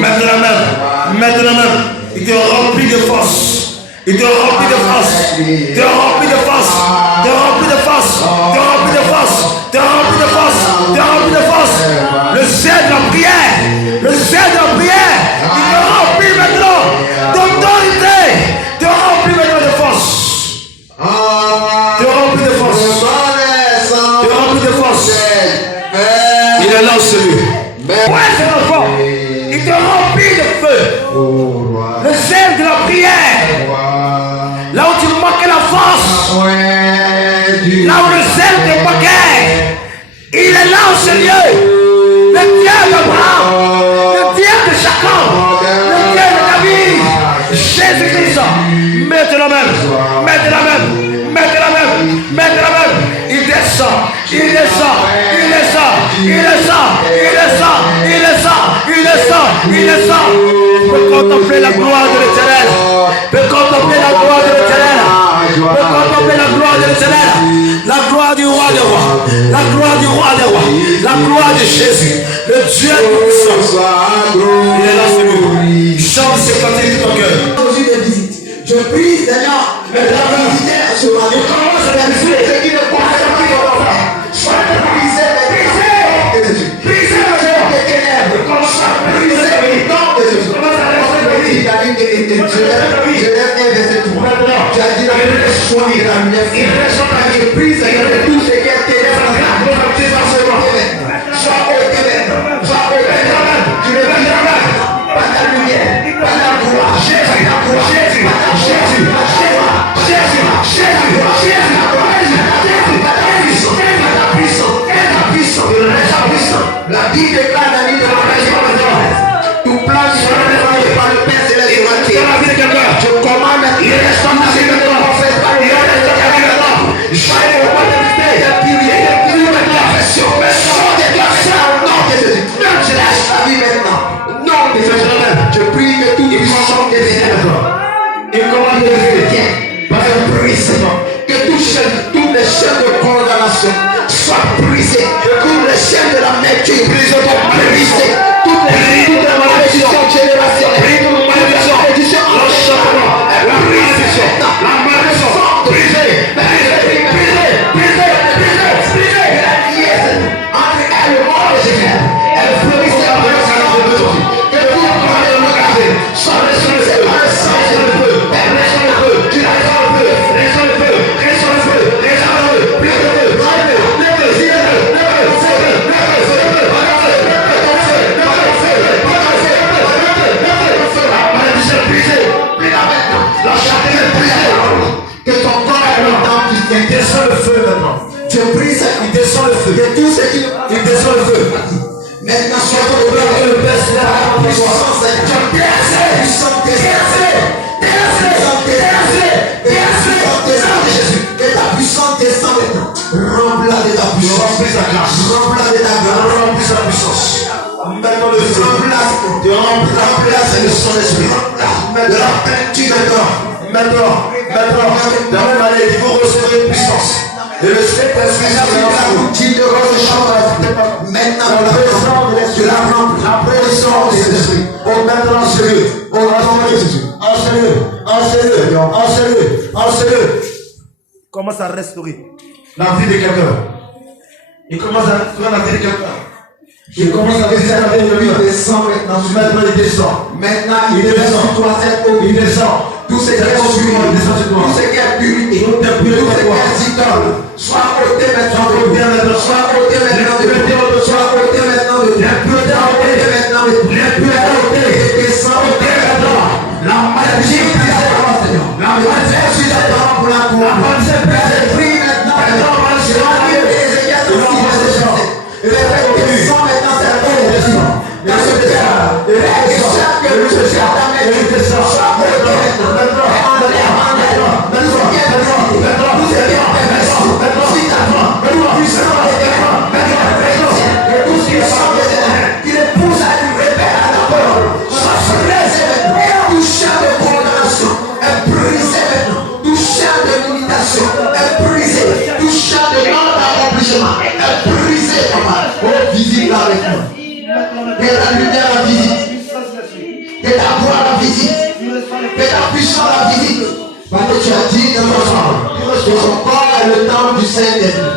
Maintenant même. Maintenant même. Il te remplit de force. Il te remplit de force. Il te remplit de force. Il te remplit de force. Il te remplit de force. Il te remplit de force. Il te remplit de force. Le zèle de la prière. Le zèle de la prière. Il te remplit maintenant d'autorité. Il te remplit maintenant de force. Il te remplit de force. Il te remplit de force. Il est là celui. Ouais, c'est l'enfant. Il te remplit de feu. Le zèle de la prière. Là où tu manquais la force. Là où le zèle te manquait. Il est là au Seigneur. Le Dieu d'Abraham. Le Dieu de Jacob. Le Dieu de David. Jésus-Christ. Maintenant même. Maintenant même. Maintenant même. Maintenant même. Il descend. Il descend. Il descend. Il descend. Il descend. Il descend. Il descend. Il descend. Peut contempler la gloire de l'Éternel. Peut contempler la gloire de l'Éternel. Peut contempler la gloire de l'Éternel. La gloire du roi des rois. La gloire du roi des rois. La gloire de Jésus. Le Dieu tout-puissant. Il est là sur nous. Chante ses cantiques de ton cœur. Je prie Seigneur, la visiter sur ma vie. Comment ça va visiter? Ce qui ne passe pas. Sois brisé, brisé les ténèbres. Brisé le temps de Jésus. Je lève un verset tout. Tu as dit la soigner la lumière. Je prie Seigneur de tout ce qui est ténèbres. Sois ôté maintenant. Sois ôté maintenant. Tu ne vas jamais. Pas ta lumière. Pas ta gloire. Jésus, ta gloire. Jésus, Jésus, Jésus, Jésus, la Bible déclare la vie de la tout plan sera dévoilé par le Père Céleste. Je commande à il reste en nation de ton prophète. Il reste en nation de ton prophète. Soyez au point de vérité. Il y a la pression. Sors de toi, c'est au nom de Jésus. Je lâche la vie maintenant. Non, de Jésus. Je prie que tout puissant des ténèbres. Et commande de vérité. Par un brisement. Que toutes les chaînes de condamnation soient brisées. Que toutes les chaînes de la nature soient brisées. Toutes les malédictions générationnelles. Toutes les malédictions enchantement. La malédiction. La malédiction. Brisée. Brisée. Brisée. Brisée. Brisée. Brisée. La liaison entre elle et le monde de Jésus. Elle fleurissait en présence de Dieu. Que tout le monde est regardé. Soit ressuscité par le sang et le feu. Elle laisse le feu. Tu la laisses le feu. Laisse le feu. Laisse le feu. Laisse le feu. Plus de feu. Que ton corps est le temps qui descend le feu maintenant. Je prie ça, il descend le feu. Et tout ce qui il descend le feu. Maintenant, sois au cœur de le Père Céleste. Puissance, Seigneur. Puissance, Jésus. Et ta puissance descend maintenant. Remplis-la de ta puissance. Remplis ta grâce. Remplis-la de ta grâce. Remplis ta puissance. Maintenant le feu. Remplace le Saint-Esprit. De la peinture d'accord. Maintenant, de la même manière, il faut recevoir une puissance. Et le Saint-Esprit, maintenant, la présence de l'Esprit. Oh, maintenant, Seigneur. Oh, enseigneur. Commence à restaurer La vie de quelqu'un. Il commence à restaurer la vie de quelqu'un. Je commence à descendre avec lui. Il descend maintenant. Maintenant, il descend. Maintenant, il descend. Toi, cette eau, il descend. Tout ce qui est obscur, tout ce qui est purité, tout ce qui est idole, soit ôté maintenant, soit ôté maintenant, soit ôté maintenant, descend maintenant. La maladie, la maladie, pour la cour. C'est pris maintenant, visite avec nous. Que la lumière la visite. tu as dit dans ton sang, que son corps est le temple du Saint-Esprit.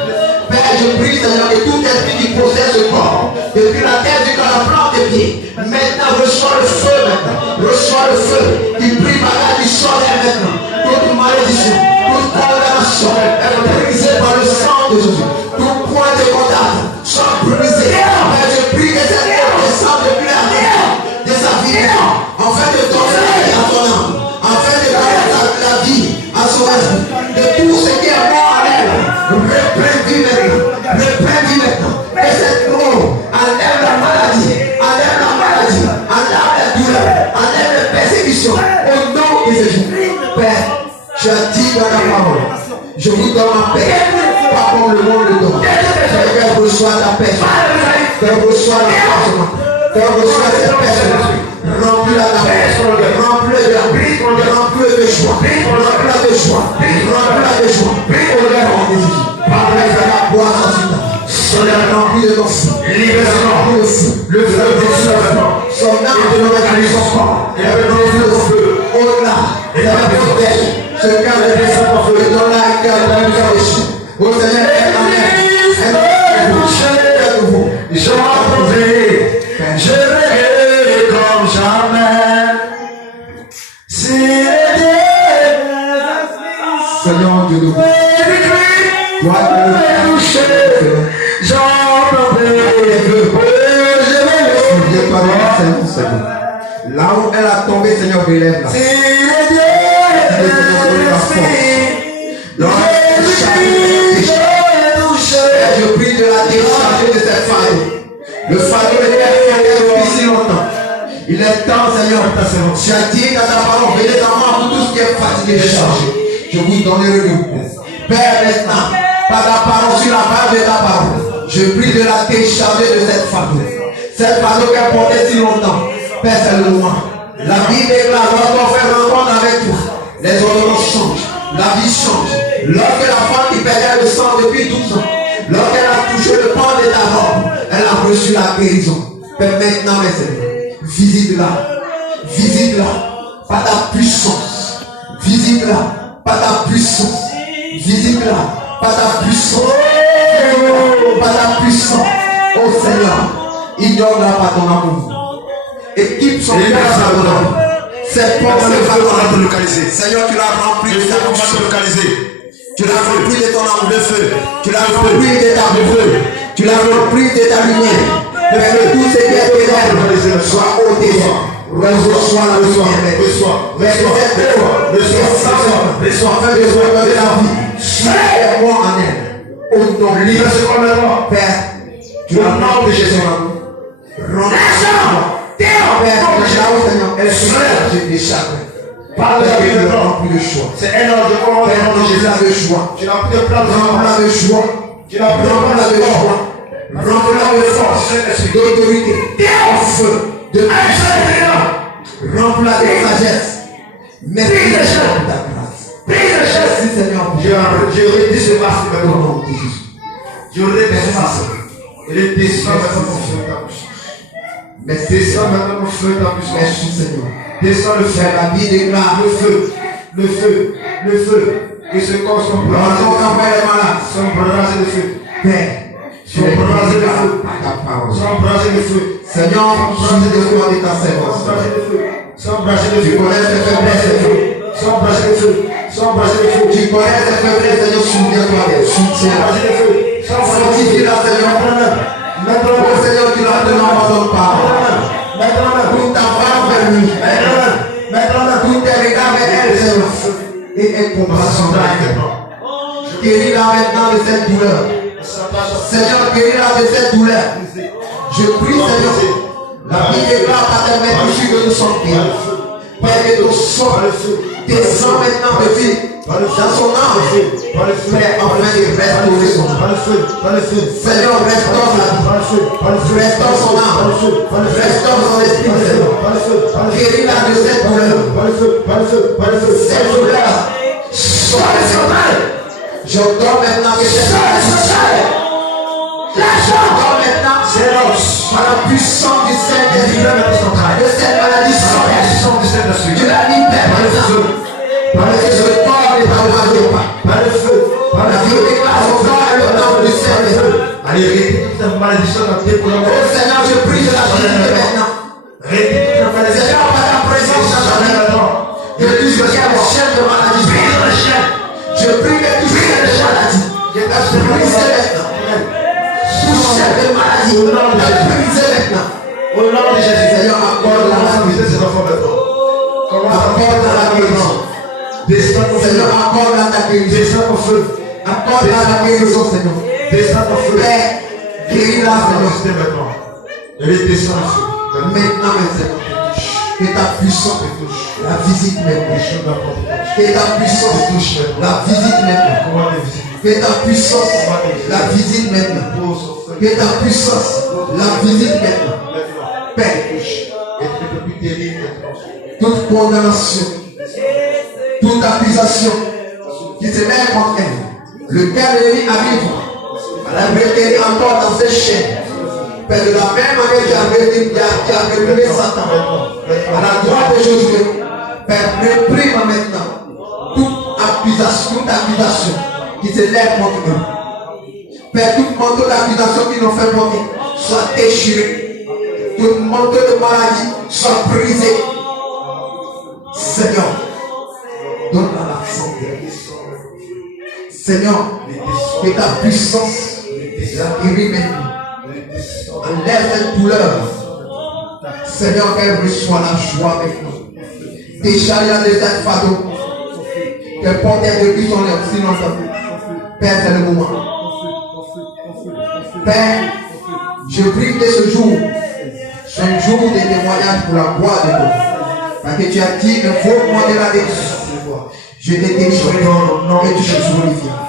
Père, je prie, Seigneur, que tout esprit qui possède ce corps, depuis la tête jusqu'à la plante des pieds, maintenant reçois le feu maintenant. Reçois le feu qui brille par là du soleil maintenant. Toute malédiction, toute condamnation est brisée par le sang de Jésus. Tout point de contact soit brisé. Père, je prie que cette terre descende depuis la terre de sa vie, afin de donner la vie à ton âme, afin de donner la vie à son esprit. De tout ce qui est mort en elle, reprends vie maintenant. Reprends vie maintenant. Et cette eau enlève la maladie, enlève la maladie, enlève la douleur, enlève la persécution. Au nom de Jésus. Père, tu as dit dans la parole, je vous donne ma paix, pas comme le monde le donne. Père, reçois ta paix. Père, reçois la force. Père, reçois cette paix. Remplis-la de la paix. Remplis-la de la paix. Remplis-la de joie. Remplis-la de joie. Remplis-la de joie. Au nom de Jésus. Parlez à la boîte en tout temps. Remplis de ton feu. Remplis le feu. Le feu de son âme de son corps. Il avait donné le feu. Au-delà. Il avait protégé. Ce cœur de descend en feu. Et dans la cœur de la misère. Au Seigneur, je m'approuvais, je verrai comme jamais. Si Seigneur Dieu de vous, toi là où elle a tombé, Seigneur, relève-la. Je prie de la décharger de cette fardeau. Le fardeau était depuis si longtemps. Il est temps, Seigneur, tu as dit dans ta parole, venez dans moi pour tout ce qui est fatigué de charger. Je vous donnerai le repos. Père, maintenant, par la parole sur la base de ta parole, je prie de la décharger de cette fardeau. Cette fardeau qui a porté si longtemps. Père, c'est le moment. La vie déclare, lorsqu'on fait rencontre avec toi, les ordonnances changent, la vie change. Lorsque la femme qui perdait le sang depuis 12 ans, lorsqu'elle a touché le pan de ta robe, elle a reçu la guérison. Père, maintenant, mes Seigneurs, visite-la par ta puissance. Visite-la par ta puissance. Visite-la par ta puissance. Par ta puissance. Oh Seigneur, ignore-la par ton amour. Équipe son cœur à ton amour. Cette porte va te localiser. Seigneur, tu l'as rempli de ta puissance. Tu l'as rempli de ton amour de feu. Tu l'as rempli de ta feu. Tu l'as rempli de ta lumière. Que tout ce qui est ténèbres soit ôté. Reçois la lumière. Reçois afin de soigner de la vie. Et moi en elle. Au nom de Jésus. Père, tu as rempli de son amour. Remplis-moi. Père, là où Seigneur, elle se décharge. Par la vie de rempli de choix. C'est un ordre de corps. Père, j'ai là de joie. Tu n'as plus de plan de joie. De joie. Tu n'as plus de plan de joie. Remplis-la de force, d'autorité, de feu, de puissance. Remplis-la de sagesse. Merci pour ta grâce. Merci Seigneur. Je redis ce masque de ton nom, Jésus. Je redis ce masque. Et le descend maintenant mon feu ta bouche. Merci. Descends maintenant mon feu ta bouche. Merci Seigneur. Descends le feu. La vie déclare le feu. Le feu. Le feu. Que ce corps soit brasé de feu. Père. Sont brasés de feu. Sont brasés de feu. Seigneur, brasés de feu de ta servante. Sont brasés de feu. Tu connais tes faiblesses. Sont brasés de feu. Sont brasés de feu. Tu connais tes faiblesses, Seigneur, souviens-toi des soutiens. Brasés de feu. Sanctifie-la, Seigneur. Oh Seigneur, tu l'as donné à ton part. Tout ta part vers lui. Tout tes regards vers elle, Seigneur. Et aie compassion d'elle. Guéris-la maintenant de cette douleur. Seigneur, guéris-la de cette douleur. Je prie, Seigneur, la vie déclare par tes mains dessus de nous sortir. Père, que ton sang descend maintenant de vie dans son âme. Père, afin de restaurer son âme. Seigneur, restaure la vie. Restaure son âme. Restaure son esprit, Seigneur. Guéris-la de cette douleur. Cette douleur, sois sur elle. J'entends maintenant que cette j'entends maintenant par la puissance du Saint-Esprit de cette maladie sans tu la libères par le corps Par le feu. Par le feu. Déclare son corps et le nom du Seigneur. Allez, récupère cette malédiction dans tes Oh Seigneur, je prie de la visite maintenant. Récupère la malédiction. Seigneur, par la présence de ta vie, que tout ce qui est le chien de maladie, je prie que tout ce qui est le maladie, je brise maintenant. Tout chien de maladie, je brise maintenant. Au nom de Jésus, Seigneur, accorde la visiter ces enfants maintenant. accorde la guérison. Descends ton feu. Seigneur, accorde la guérison. Descends ton feu. Accorde la guérison, Seigneur. Descends ton feu. Père, guéris-la, Seigneur. Visiter maintenant. Et descends le feu. Maintenant, Seigneur, que ta puissance te touche. La visite maintenant. Que ta puissance touche. La visite maintenant. Que ta puissance, la visite maintenant. Que ta puissance, la visite maintenant. Père, toute condamnation, toute accusation qui se met contre elle, le cœur de l'ennemi arrive à la mettre encore dans ses chaînes. Père, de la même manière qui a révélé Satan à la droite de Josué, Père, réprime maintenant toute accusation qui se lève contre eux. Père, tout manteau d'accusation qui nous fait porter soit déchiré. Tout manteau de maladie soit brisé. Seigneur, donne-la la santé. Seigneur, que ta puissance la guérit maintenant. Enlève cette douleur. Seigneur, qu'elle reçoit la joie maintenant. Déjà, il y a des êtres fardeaux. Que porter depuis son air si longtemps. Père, c'est le moment. Père, je prie que ce jour soit un jour de témoignage pour la gloire de Dieu. Parce que tu as dit, invoque-moi de la délice. Je te délivrerai et tu te glorifieras.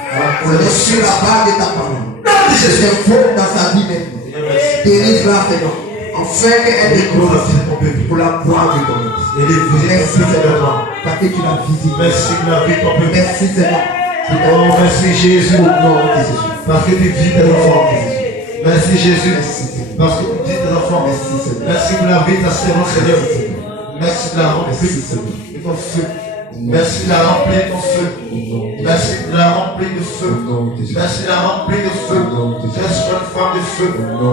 C'est sur la base de ta parole. Je t'invoque dans sa vie maintenant. Délivre-la, Seigneur. Afin qu'elle te glorifie pour la gloire de Dieu. Merci, Seigneur. Parce que tu l'as visité. Merci de la vie ton peuple. Merci, Seigneur. Oh, merci Jésus. Au nom de Jésus. Parce que tu vis tes enfants. Merci Jésus. Merci, Seigneur. Parce que tu vis tes enfants. Merci, Seigneur. Merci pour la vie de ta servante, Seigneur. Merci de la remplir Merci, Seigneur. de ton feu. Merci de la remplir de ton feu. Merci de la remplir de feu. Merci de la remplir de feu. Merci pour une femme de feu.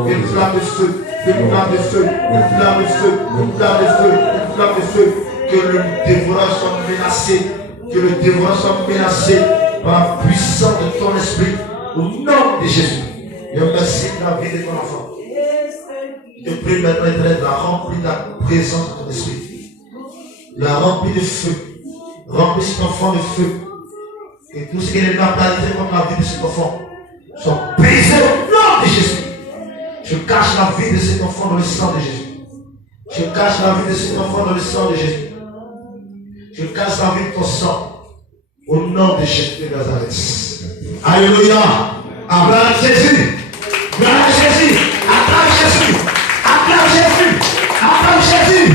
Une flamme de feu. Une flamme de feu. Une flamme de feu. Une flamme de feu. Une flamme de feu. Que le dévoreur soit menacé. Que le dévoreur soit menacé par la puissance de ton esprit. Au nom de Jésus. Et merci de la vie de ton enfant. Je te prie maintenant, Éternel, de la remplir de la présence de ton esprit. De la remplir de feu. Remplis cet enfant de feu. Et tout ce qui est pas planifié contre la vie de cet enfant soit brisé au nom de Jésus. Je cache la vie de cet enfant dans le sang de Jésus. Je cache la vie de cet enfant dans le sang de Jésus. Je cache la vie de ton sang au nom de Jésus de Nazareth. Alléluia. Gloire à Jésus. Gloire à Jésus. Acclame Jésus. Acclame Jésus. Acclame Jésus.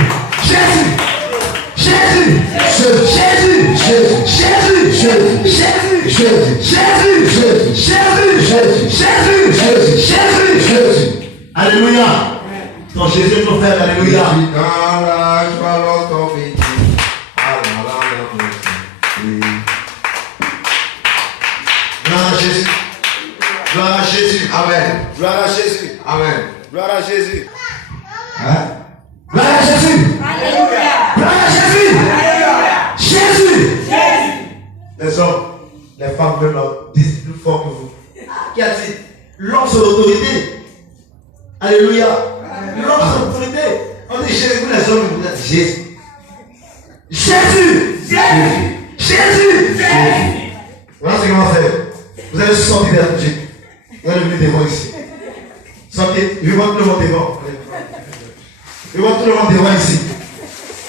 Jésus. Jésus. Jésus. Jésus. Jésus. Jésus. Jésus. Jésus. Jésus. Jésus. Alléluia. Ton Jésus ton Père. Alléluia. Gloire à Jésus. Gloire à Jésus. Amen. Gloire à Jésus. Amen. Gloire à Jésus. Gloire à Jésus. Gloire à Jésus. Jésus. Les hommes, les femmes même là, disent plus fort que vous. Qui a dit l'homme sur l'autorité. Alléluia. L'homme sur l'autorité. On dit Jésus, vous les hommes, vous dites Jésus. Jésus. Jésus. Voilà ce qu'on va faire. Vous allez sortir de la bougie. Vous allez venir devant ici. Sortez. Je vais voir tout le monde devant. Je vais voir tout le monde devant ici.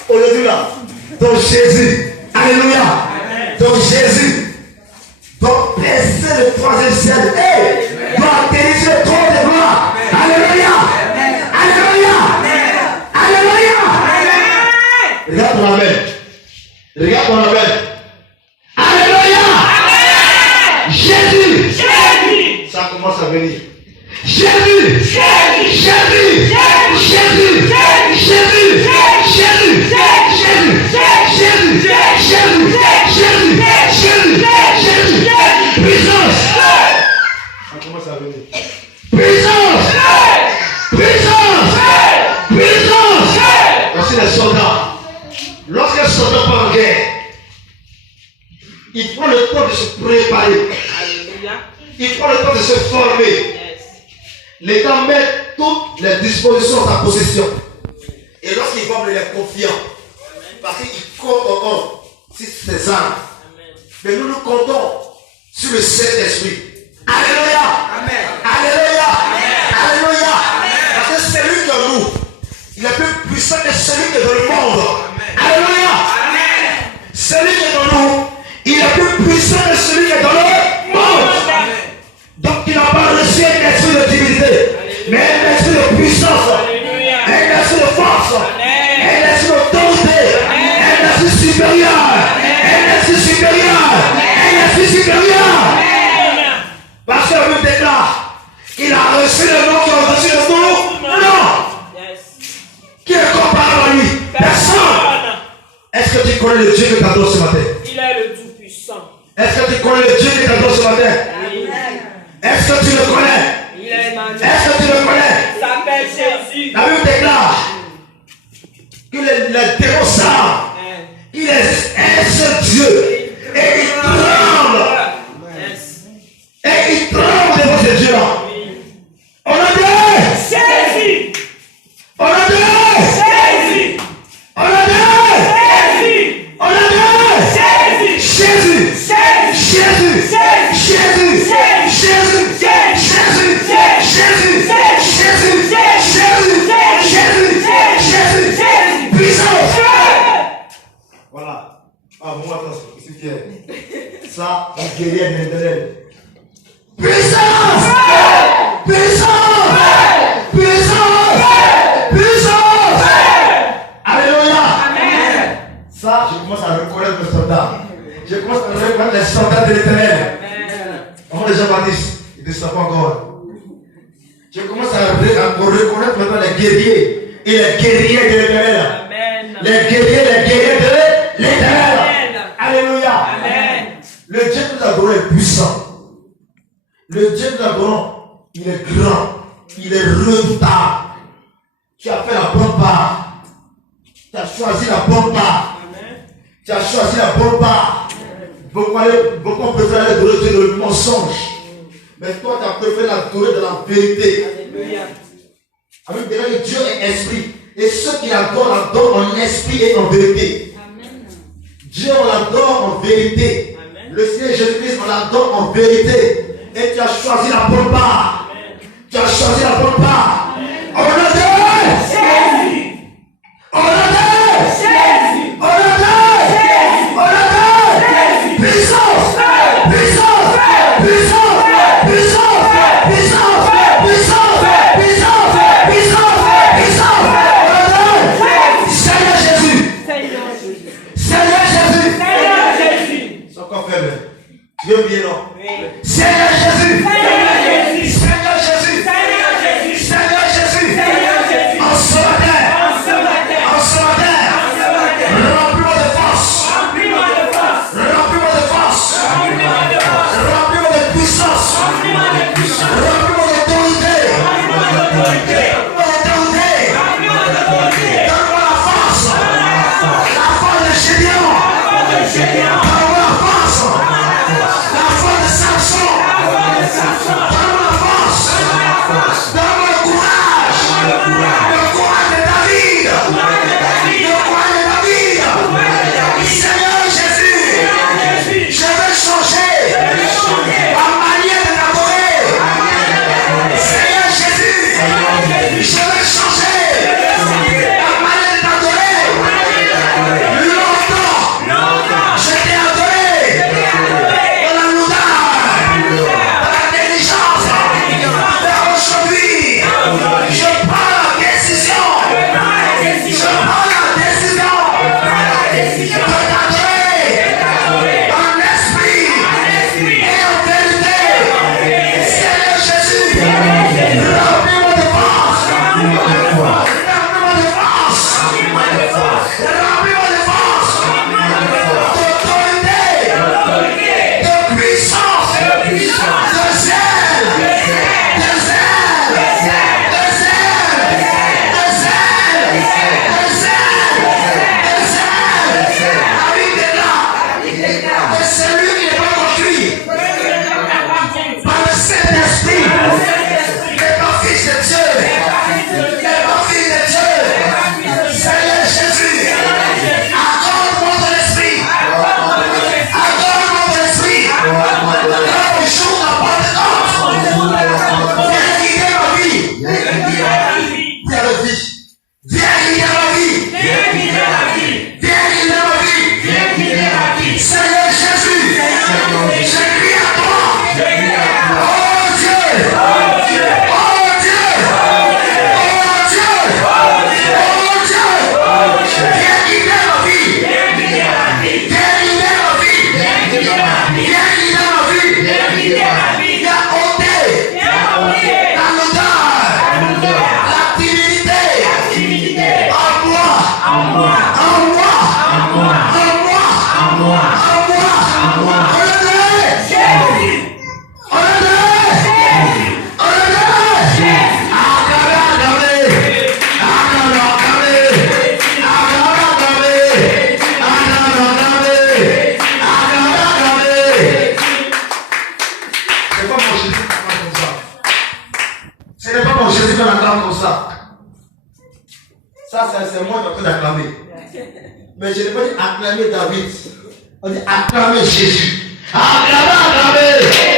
Aujourd'hui là. Donc Jésus. Alléluia. Donc Jésus. Donc blesser le troisième ciel. Et doit atterrir sur le trône de gloire. Alléluia. Alléluia. Alléluia. Regarde ton amen. Regarde ton amen. Alléluia. Jésus. Ça commence à venir. Jésus. Jésus. Jésus. Jésus. Jésus. Jésus. Jésus. Jésus. Jésus. Jésus. les soldats, lorsqu'un soldat part en guerre, il prend le temps de se préparer. Il prend le temps de se former. L'État met toutes les dispositions à sa possession. Et lorsqu'il va me les confiant, parce qu'il compte encore sur ses armes. Mais nous nous comptons sur le Saint-Esprit. Alléluia. Amen. Alléluia. Amen. Alléluia. Amen. Parce que celui qui est en nous, il est plus puissant que celui qui est dans le monde. Amen. Alléluia. Amen. Celui qui est en nous, il est plus puissant que celui qui est dans le monde. Amen. Donc il n'a pas reçu un esprit de divinité, mais un esprit de puissance, Alléluia. Un esprit de force, Amen. Un esprit d'autorité, un esprit supérieur, un esprit supérieur, un esprit supérieur. Parce que la Bible déclare qu'il a reçu le nom qui a reçu le nom. Non. Qui est comparable à lui? Personne. Est-ce que tu connais le Dieu que tu adores ce matin? Il est le Tout-Puissant. Est-ce que tu connais le Dieu que tu adores ce matin? Est-ce que tu le connais? Il est Emmanuel. Est-ce que tu le connais? Il s'appelle Jésus. La Bible déclare que les démons savent qu'il est un seul Dieu et il tremble. Et il tremble devant ce Dieu-là. On a dit Jésus. On a dit Jésus. On a dit Jésus. On a dit Jésus. Jésus. Jésus. Jésus. Jésus. Jésus. Puissance. Voilà. Ah, bon, attention, c'est fier. Ça, un guerrier d'Internet. Puissance. Puissance. Puissance. Puissance. Alléluia. Amen. Ça, je commence à reconnaître le soldat. Je commence à reconnaître les soldats de l'Éternel. Avant les Jean-Baptiste, ils ne savent pas encore. Je commence à reconnaître maintenant les guerriers et les guerriers de l'Éternel. Les guerriers de l'Éternel. Alléluia. Amen. Le Dieu que nous adorons est puissant. Le Dieu que nous adorons, il est grand. Il est redoutable. Tu as fait la bonne part. Tu as choisi la bonne part. Tu as choisi la bonne part. Beaucoup préfèrent l'adorer Dieu de le mensonge. Mais toi, tu as préféré l'adorer de la vérité. Avec déjà que Dieu est esprit. Et ceux qui l'adorent en esprit et en vérité. Amen. Dieu, on l'adore en vérité. Amen. Le Seigneur Jésus-Christ, on l'adore en vérité. Et tu as choisi la bonne part. Amen. Tu as choisi la bonne part. On l'adore. Jésus. On l'adore. Jésus. On l'adore. Jésus. On l'adore. Jésus. Puissance. Puissance. Puissance. Puissance. Puissance. Puissance. Puissance. Puissance. Puissance. Seigneur Jésus. Seigneur Jésus. Seigneur Jésus. C'est encore faible. Tu veux oublier non? Oui. Seigneur Jésus. Seigneur Jésus. Seigneur Jésus. Seigneur Jésus. Seigneur Jésus. Seigneur Jésus. En ce matin. En ce matin. En ce matin. Remplis-moi de force. Remplis-moi de force. Remplis-moi de force. Remplis-moi de force. Remplis-moi de puissance. Remplis-moi de puissance. Remplis-moi d'autorité. Remplis-moi d'autorité. Remplis-moi d'autorité. Remplis-moi d'autorité. Donne-moi la force. La force de Gédéon. La force de Gédéon. Donne-moi la force. La force de Ce n'est pas mon Jésus qu'on acclame comme ça. Ça, c'est moi qui ai d'acclamer. Mais je n'ai pas dit acclamer David. On dit acclamer Jésus. Acclamer.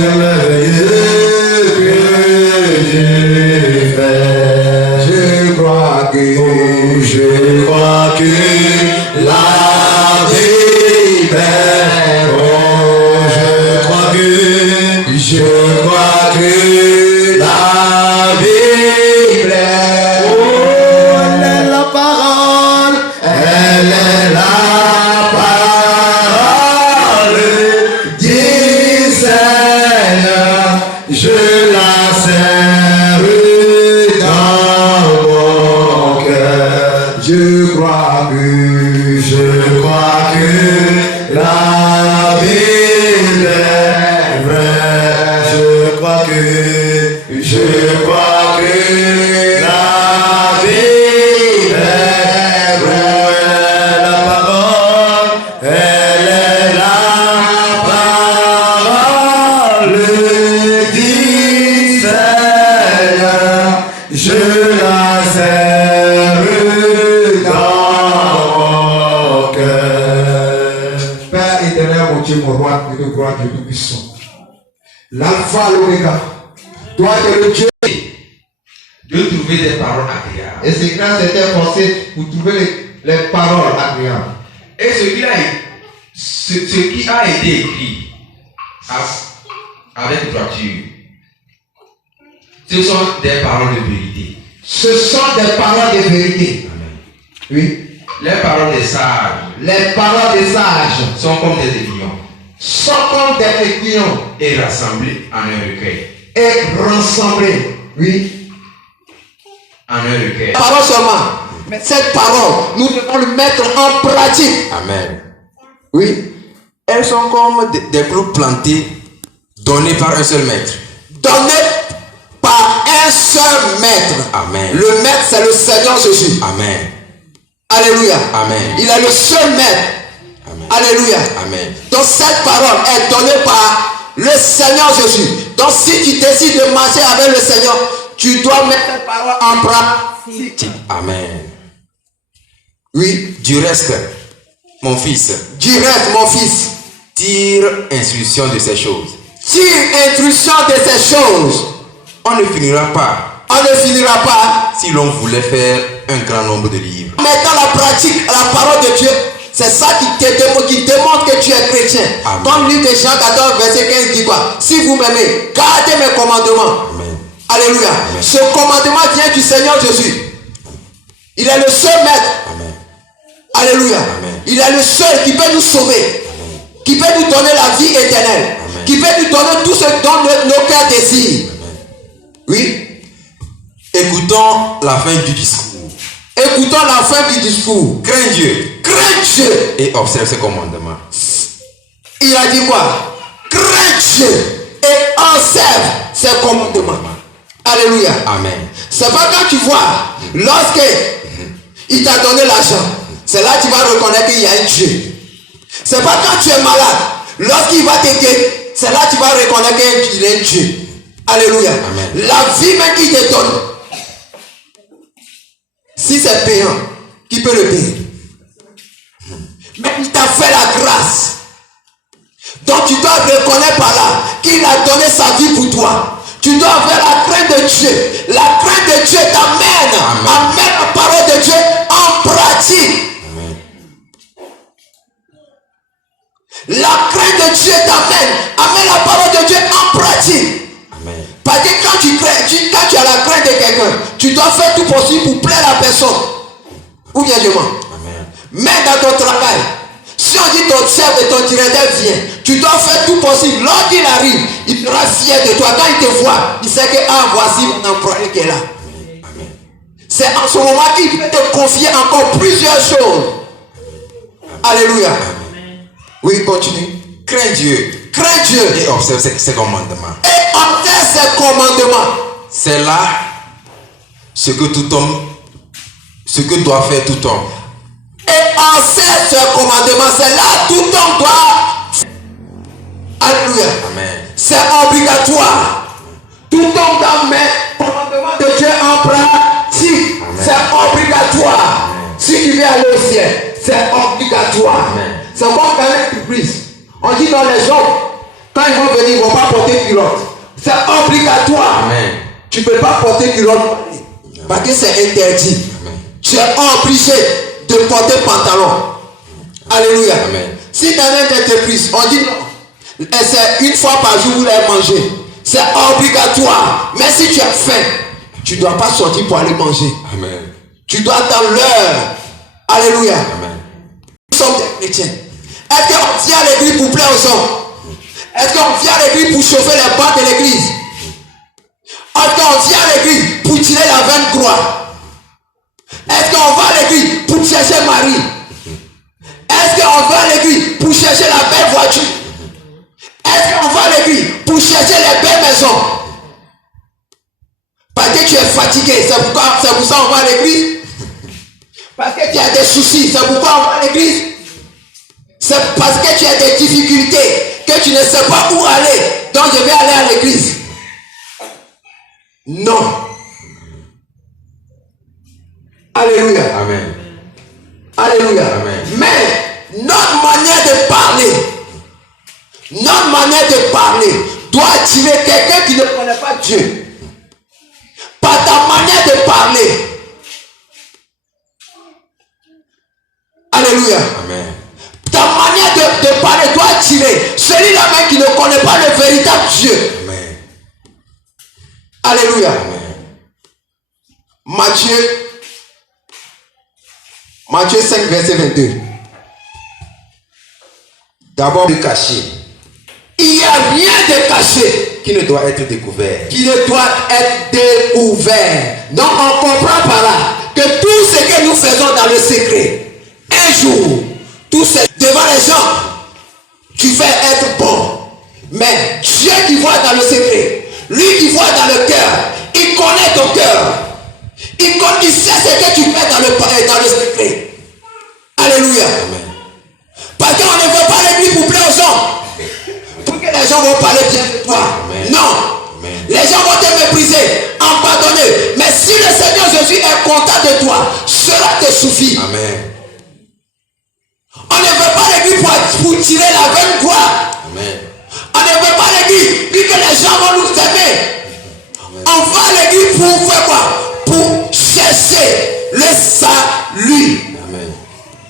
C'est merveilleux que Dieu Je crois que la vie est oh, je crois que la Bible est oh, elle est la parole, elle est la parole du Seigneur, je la serre dans mon cœur. Je crois que la Bible est vraie. Je crois que la Bible est vraie. La parole, elle est la parole du Seigneur. Je la serre dans mon cœur. Père éternel, mon Dieu, mon roi, de gloire, Dieu tout-puissant. L'alpha, l'oméga. Toi, tu es le Dieu. De trouver des paroles agréables. Et c'est grâce à cette pensée pour trouver les paroles agréables. Et ce qui a été écrit avec droiture, ce sont des paroles de vérité. Ce sont des paroles de vérité. Amen. Oui. Les paroles des sages Les paroles des sages sont comme des aiguillons sont comme des aiguillons et rassemblés en un recueil. et rassemblés. Oui. En un recueil. Parole seulement. Mais cette parole, nous devons le mettre en pratique. Amen. Oui. Elles sont comme des clous plantés, donnés par un seul maître. Donné par un seul maître. Amen. Le maître, c'est le Seigneur Jésus. Amen. Alléluia. Amen. Il est le seul maître. Amen. Alléluia. Amen. Donc cette parole est donnée par le Seigneur Jésus. Donc si tu décides de marcher avec le Seigneur, tu dois mettre cette parole en pratique. Amen. Oui. Du reste, mon fils, Du reste, mon fils, tire instruction de ces choses. tire instruction de ces choses. On ne finira pas On ne finira pas. si l'on voulait faire un grand nombre de livres. Mettant la pratique à la parole de Dieu, c'est ça qui démontre que tu es chrétien. Amen. Comme le livre de Jean 14, verset 15 dit quoi? Si vous m'aimez, gardez mes commandements. Amen. Alléluia. Amen. Ce commandement vient du Seigneur Jésus. Il est le seul maître. Amen. Alléluia. Amen. Il est le seul qui peut nous sauver. Amen. Qui peut nous donner la vie éternelle. Amen. Qui peut nous donner tout ce dont nos cœurs désirent. Amen. Oui. Écoutons la fin du discours. Écoutons la fin du discours. Crains Dieu Crains Dieu. et observe ses commandements. Il a dit quoi? Crains Dieu et observe ses commandements. Alléluia. Amen. C'est pas quand tu vois, lorsque il t'a donné l'argent, c'est là que tu vas reconnaître qu'il y a un Dieu. C'est pas quand tu es malade, lorsqu'il va t'aider, c'est là que tu vas reconnaître qu'il y a un Dieu. Alléluia. Amen. La vie même qu'il te donne, si c'est payant, qui peut le payer? Mais il t'a fait la grâce. Donc tu dois reconnaître par là qu'il a donné sa vie pour toi. Tu dois avoir la crainte de Dieu. La crainte de Dieu t'amène à mettre la parole de Dieu en pratique. Amen. La crainte de Dieu t'amène à mettre la parole de Dieu en pratique. Amen. Parce que quand tu as la crainte de quelqu'un, tu dois faire tout possible pour plaire la personne. Ou bien je mens. Amen. Même dans ton travail, si on dit ton chef et ton directeur vient, tu dois faire tout possible. Lorsqu'il arrive, il sera fier de toi. Quand il te voit, il sait que voici mon employé qui est là. Amen. C'est en ce moment qu'il peut te confier encore plusieurs choses. Alléluia. Oui, continue. Crains Dieu Crains Dieu et observe ses commandements. et observe ses commandements. C'est là ce que doit faire tout homme. Et observe ses commandements. C'est là tout homme doit. Alléluia. Amen. C'est obligatoire. Tout homme doit mettre le commandement de Dieu en pratique. Amen. C'est obligatoire. Amen. Si tu veux aller au ciel, c'est obligatoire. Amen. C'est comme quand tu prises. On dit dans les hommes, quand ils vont venir, ils ne vont pas porter culotte. C'est obligatoire. Amen. Tu ne peux pas porter culotte parce que c'est interdit. Amen. tu es obligé de porter pantalon. Alléluia. Amen. Si dans une entreprise, on dit non, c'est une fois par jour vous allez manger. C'est obligatoire. Mais si tu as faim, tu ne dois pas sortir pour aller manger. Amen. Tu dois attendre l'heure. Alléluia. Amen. Nous sommes des chrétiens. Est-ce qu'on vient à l'église pour plaire aux hommes? Est-ce qu'on vient à l'église pour chauffer les bancs de l'église? Est-ce qu'on vient à l'église pour tirer la vaine croix? Est-ce qu'on va à l'église pour chercher Marie? Est-ce qu'on va à l'église pour chercher la belle voiture? Est-ce qu'on va à l'église pour chercher les belles maisons? Parce que tu es fatigué, c'est pour ça qu'on va à l'église. Parce que tu as des soucis, c'est pourquoi on va à l'église. C'est parce que tu as des difficultés, que tu ne sais pas où aller, donc je vais aller à l'église. Non. Alléluia. Amen. Alléluia. Amen. Mais notre manière de parler doit attirer quelqu'un qui ne connaît pas Dieu. Par ta manière de parler. Alléluia. Amen. Ta manière de parler doit attirer celui-là même qui ne connaît pas le véritable Dieu. Amen. Alléluia. Amen. Matthieu 5, verset 22. D'abord, le caché, Il n'y a rien de caché qui ne doit être découvert. qui ne doit être découvert. Donc on comprend par là que tout ce que nous faisons dans le secret, un jour, tout ce devant les gens, tu vas être bon. Mais Dieu qui voit dans le secret, lui qui voit dans le cœur, il connaît ton cœur. Il sait ce que tu fais dans le secret. Alléluia. Amen. Parce qu'on ne veut pas l'église pour plaire aux gens. Pour que les gens vont parler bien de toi. Amen. Non. Amen. Les gens vont te mépriser, abandonner. Mais si le Seigneur Jésus est content de toi, cela te suffit. Amen. On ne veut pas l'église pour tirer la vaine gloire. Amen. On ne veut pas l'église puis que les gens vont nous aimer. On va à l'église pour faire quoi? Pour chercher le salut. Amen.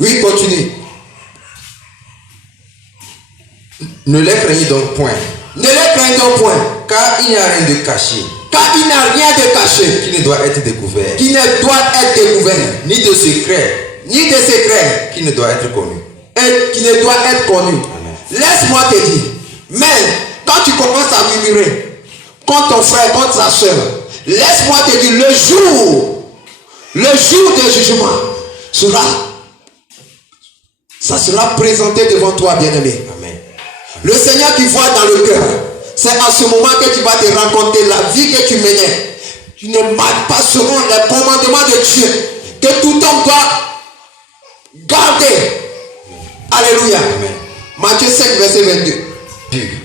Oui, continue. Ne les craignez donc point, Ne les craignons point, car il n'y a rien de caché car il n'y a rien de caché qui ne doit être découvert, qui ne doit être découvert, ni de secret ni de secret qui ne doit être connu. et qui ne doit être connu. Laisse-moi te dire, mais quand tu commences à murmurer contre ton frère, contre sa soeur, laisse-moi te dire, le jour de jugement ça sera présenté devant toi, bien-aimé. Amen. Le Seigneur qui voit dans le cœur, c'est en ce moment que tu vas te raconter la vie que tu menais. Tu ne marches pas selon les commandements de Dieu que tout homme doit garder. Alléluia. Amen. Matthieu 5, verset 22.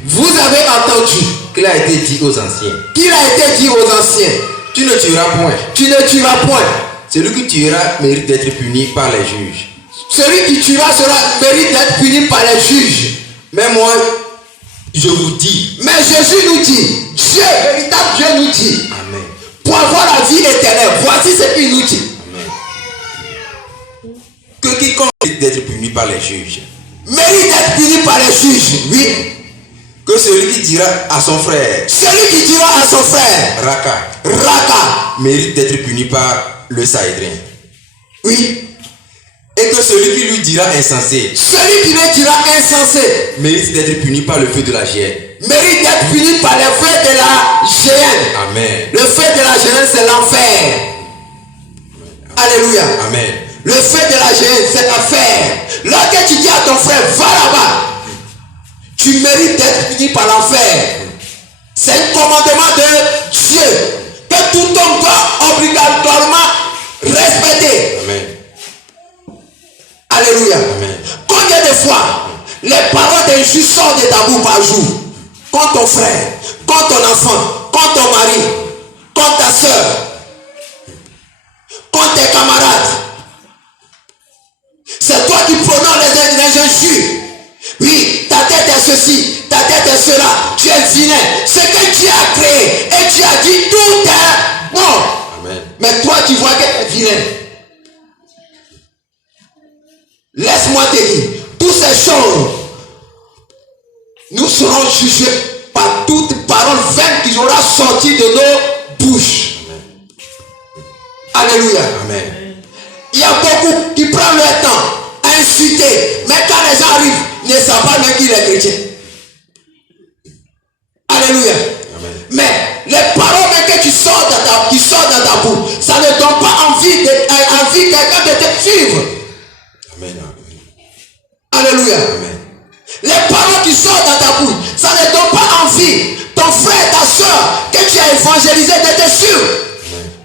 Vous avez entendu Qu'il a été dit aux anciens, qu'il a été dit aux anciens, tu ne tueras point. tu ne tueras point. Celui qui tuera mérite d'être puni par les juges. Celui qui tuera mérite d'être puni par les juges. Mais moi, je vous dis, Mais Jésus nous dit, Dieu, véritable Dieu nous dit, Amen. pour avoir la vie éternelle, voici ce qu'il nous dit. Amen. Que quiconque mérite d'être puni par les juges, Mérite d'être puni par les juges, oui. que celui qui dira à son frère, Celui qui dira à son frère, Raka, mérite d'être puni par le Sahédrin. oui. Et que celui qui lui dira insensé, Celui qui le dira insensé, mérite d'être puni par le feu de la géhenne. mérite d'être puni par le feu de la géhenne. Amen. Le feu de la géhenne, c'est l'enfer. Alléluia. Amen. Le feu de la géhenne, c'est l'enfer. Lorsque tu dis à ton frère, va là-bas, tu mérites d'être puni par l'enfer. C'est un commandement de Dieu que tout homme doit obligatoirement respecter. Amen. Alléluia. Amen. Combien de fois les paroles d'injure sortent de ta bouche par jour? Contre ton frère, contre ton enfant, contre ton mari, contre ta soeur, contre tes camarades. C'est toi qui prononces les injures. Oui, ta tête est ceci, ta tête est cela. Tu es vilain. Ce que Dieu a créé et tu as dit tout est bon. Amen. Mais toi tu vois que tu es vilain. laisse-moi te dire, toutes ces choses, nous serons jugés par toute parole vaine qui aura sorti de nos bouches. Alléluia. Amen. Il y a beaucoup qui prennent leur temps à insulter, mais quand les gens arrivent, ils ne savent pas même qu'il est chrétien. Alléluia. Amen. Mais les paroles même que tu sors dans ta bouche, ça ne donne pas envie quelqu'un de te suivre. Amen. Alléluia. Amen. Les paroles qui sortent dans ta bouche, ça ne donne pas envie ton frère, ta soeur que tu as évangélisé de te suivre.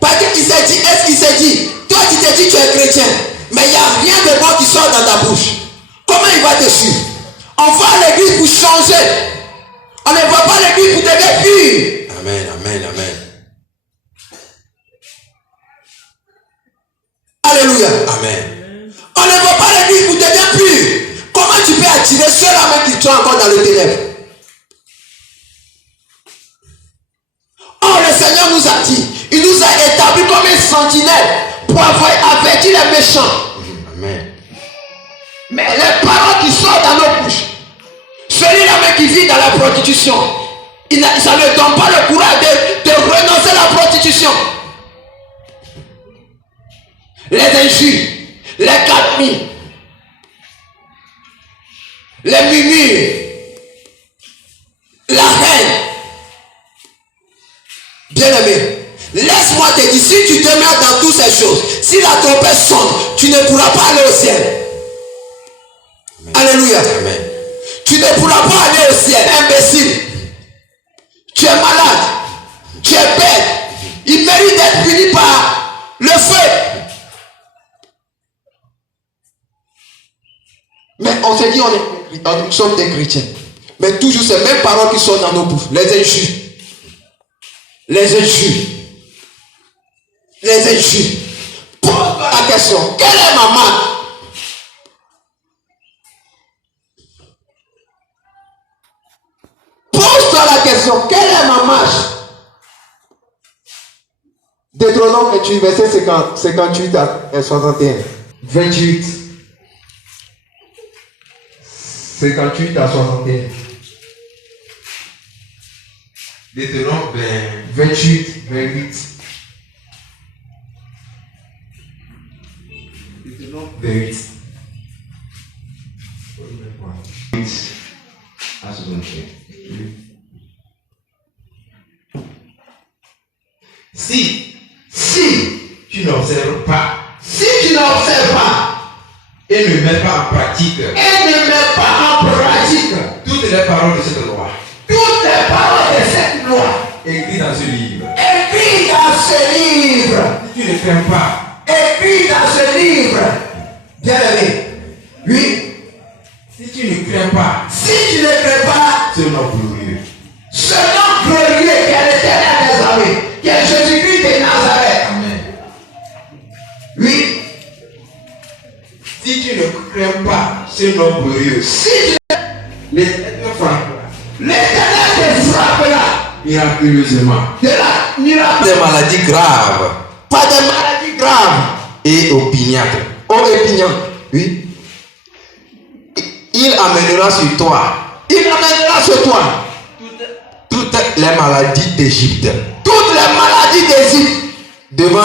Parce qu'il s'est dit, est-ce qu'il s'est dit, toi tu te dis tu es chrétien, mais il n'y a rien de bon qui sort dans ta bouche. Comment il va te suivre? On va à l'église pour changer. On ne va pas à l'église pour devenir pur. Amen. Amen. Amen. Alléluia. Amen. On ne va pas à l'église pour devenir pur. Comment tu peux attirer ceux-là même qui sont encore dans le ténèbre? Or le Seigneur nous a dit, il nous a établi comme un sentinelle pour avoir averti les méchants. Amen. Mais les paroles qui sortent dans nos bouches, celui-là même qui vit dans la prostitution, ça ne donne pas le courage de renoncer à la prostitution. Les injures, les calomnies, les murmures, la haine. Bien-aimé, laisse-moi te dire, si tu demeures dans toutes ces choses, si la trompette sonne, tu ne pourras pas aller au ciel. Amen. Alléluia. Amen. Tu ne pourras pas aller au ciel, imbécile. Tu es malade, tu es bête. Il mérite d'être puni par le feu. Mais on se dit, nous sommes des chrétiens. Mais toujours ces mêmes paroles qui sont dans nos bouches, les injures. Les injures. Les injures. Pose-toi la question, quelle est ma marque? Pose-toi la question, quelle est ma marche? Deutéronome 28, verset 58 à 61. 28. 58 à 61. Deutéronome 28, 28. Deutéronome 28. À 61. Si tu n'observes pas, et ne mets pas en pratique toutes les paroles de cette loi, écrites dans ce livre, Écris dans ce livre. si tu ne crains pas, Écris dans ce livre. Bien-aimé. Oui. si tu ne crains pas, Si tu ne crées pas ce nom glorieux, ce nom glorieux qui est l'Éternel des armées, qui est Jésus-Christ de Nazareth. Amen. Oui. Si tu ne crains pas ce nom glorieux, Si l'Éternel frappera l'Éternel te frappera miraculeusement de la miracle, des maladies graves pas de maladies graves, et opiniâtres. au épignon. Oui. Il amènera sur toi Il amènera sur toi toutes les maladies d'Égypte toutes les maladies d'Égypte devant